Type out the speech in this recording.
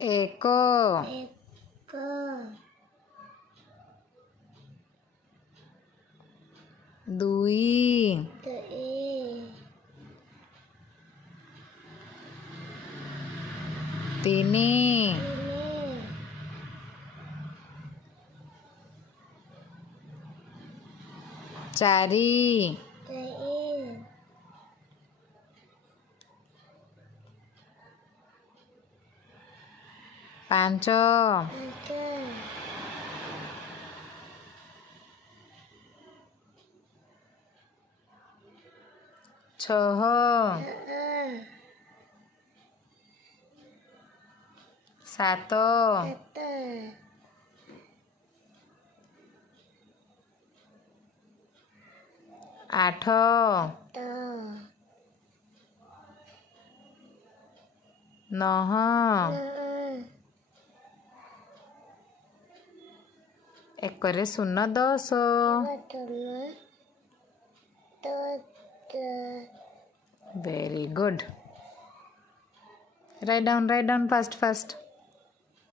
ଏକ ଏକ ଦୁଇ ଦୁଇ ତିନି ତିନି ଚାରି ଚାରି ପାଞ୍ଚ ପାଞ୍ଚ ଛଅ ସାତ ସାତ ଆଠ ତ ନଅ ଏକରେ ଶୂନ ଦଶ very good. Write down fast.